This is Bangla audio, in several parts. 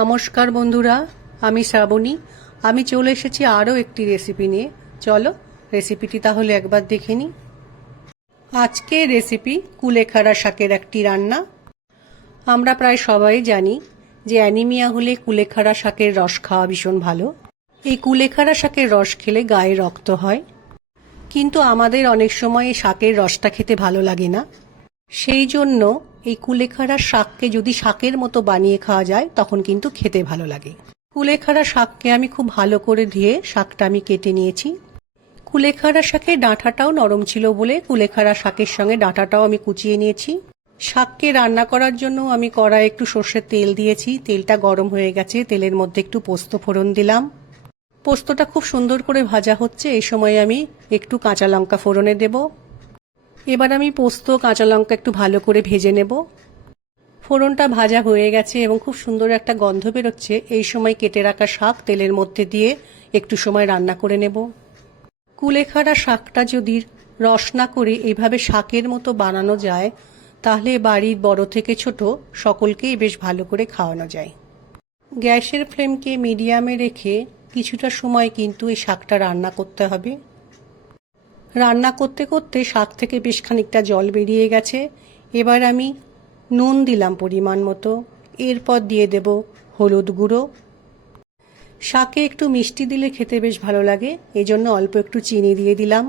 নমস্কার বন্ধুরা, আমি শ্রাবণী। আমি চলে এসেছি আরও একটি রেসিপি নিয়ে। চলো, রেসিপিটি তাহলে একবার দেখে নিই। আজকে রেসিপি কুলেখাড়া শাকের একটি রান্না। আমরা প্রায় সবাই জানি যে অ্যানিমিয়া হলে কুলেখাড়া শাকের রস খাওয়া ভীষণ ভালো। এই কুলেখাড়া শাকের রস খেলে গায়ে রক্ত হয়। কিন্তু আমাদের অনেক সময় এই শাকের রসটা খেতে ভালো লাগে না। সেই জন্য এই কুলেখাড়া শাককে যদি শাকের মতো বানিয়ে খাওয়া যায়, তখন কিন্তু খেতে ভালো লাগে। কুলেখাড়া শাককে আমি খুব ভালো করে ধুয়ে শাকটা আমি কেটে নিয়েছি। কুলেখাড়া শাকের ডাঁটাটাও নরম ছিল বলে কুলেখাড়া শাকের সঙ্গে ডাঁটাটাও আমি কুচিয়ে নিয়েছি। শাককে রান্না করার জন্য আমি কড়াই একটু সর্ষের তেল দিয়েছি। তেলটা গরম হয়ে গেছে, তেলের মধ্যে একটু পোস্ত ফোড়ন দিলাম। পোস্তটা খুব সুন্দর করে ভাজা হচ্ছে এই সময় আমি একটু কাঁচা লঙ্কা ফোড়নে দেব। এবার আমি পোস্ত, কাঁচা লঙ্কা একটু ভালো করে ভেজে নেব। ফোড়নটা ভাজা হয়ে গেছে এবং খুব সুন্দর একটা গন্ধ বেরোচ্ছে। এই সময় কেটে রাখা শাক তেলের মধ্যে দিয়ে একটু সময় রান্না করে নেব। কুলেখাড়া শাকটা যদি রস না করে এইভাবে শাকের মতো বানানো যায়, তাহলে বাড়ির বড় থেকে ছোট সকলকেই বেশ ভালো করে খাওয়ানো যায়। গ্যাসের ফ্লেমকে মিডিয়ামে রেখে কিছুটা সময় কিন্তু এই শাকটা রান্না করতে হবে। রান্না করতে করতে শাক থেকে বেশ খানিকটা জল বেরিয়ে গেছে। এবার আমি নুন দিলাম পরিমাণ মতো। এরপর দিয়ে দেব হলুদ গুঁড়ো। শাকে একটু মিষ্টি দিলে খেতে বেশ ভালো লাগে এই জন্য অল্প একটু চিনি দিয়ে দিলাম।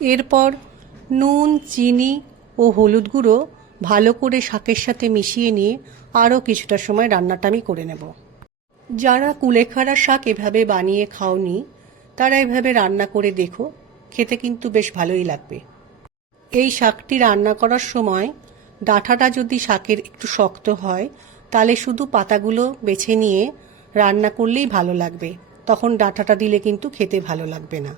এরপর নুন, চিনি ও হলুদ গুঁড়ো ভালো করে শাকের সাথে মিশিয়ে নিয়ে আরও কিছুটা সময় রান্নাটা আমি করে নেব। যারা কুলেখাড়া শাক এভাবে বানিয়ে খাওনি, তারা এভাবে রান্না করে দেখো। খেতে কিন্তু বেশ ভালোই লাগবে। এই শাকটি রান্না করার সময় ডাঁটাটা যদি শাকের একটু শক্ত হয়, তাহলে শুধু পাতাগুলো বেছে নিয়ে রান্না করলেই ভালো লাগবে। তখন ডাঁটাটা দিলে কিন্তু খেতে ভালো লাগবে না।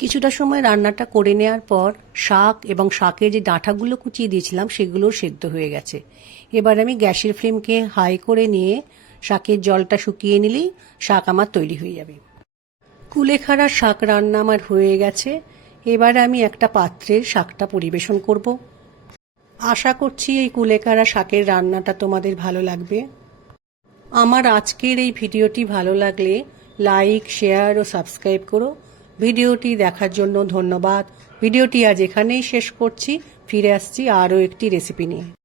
কিছুটা সময় রান্নাটা করে নেওয়ার পর শাক এবং শাকের যে ডাঁটাগুলো কুচিয়ে দিয়েছিলাম সেগুলোও সেদ্ধ হয়ে গেছে। এবার আমি গ্যাসের ফ্লেমকে হাই করে নিয়ে শাকের জলটা শুকিয়ে নিলেই শাক আমার তৈরি হয়ে যাবে। কুলেখাড়া শাক রান্না আমার হয়ে গেছে। এবার আমি একটা পাত্রে শাকটা পরিবেশন করব। আশা করছি এই কুলেখাড়া শাকের রান্নাটা তোমাদের ভালো লাগবে। আমার আজকের এই ভিডিওটি ভালো লাগলে লাইক, শেয়ার ও সাবস্ক্রাইব করো। ভিডিওটি দেখার জন্য ধন্যবাদ। ভিডিওটি আজ এখানেই শেষ করছি। ফিরে আসছি আরও একটি রেসিপি নিয়ে।